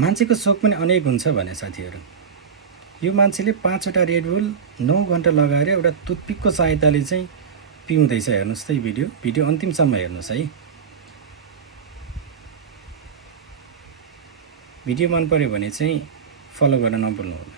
मान्छेको सोख पनि अनेक हुन्छ भने साथीहरू। यो मान्छेले 5वटा रेड बुल 9 घन्टा लगाएर एउटा टुथपिकको सहायताले चाहिँ पिउँदैछ। हेर्नुहोस् त यो भिडियो अन्तिमसम्म हेर्नुहोस् है। भिडियो मन पर्यो भने चाहिँ फलो गर्न नभुल्नुहोला।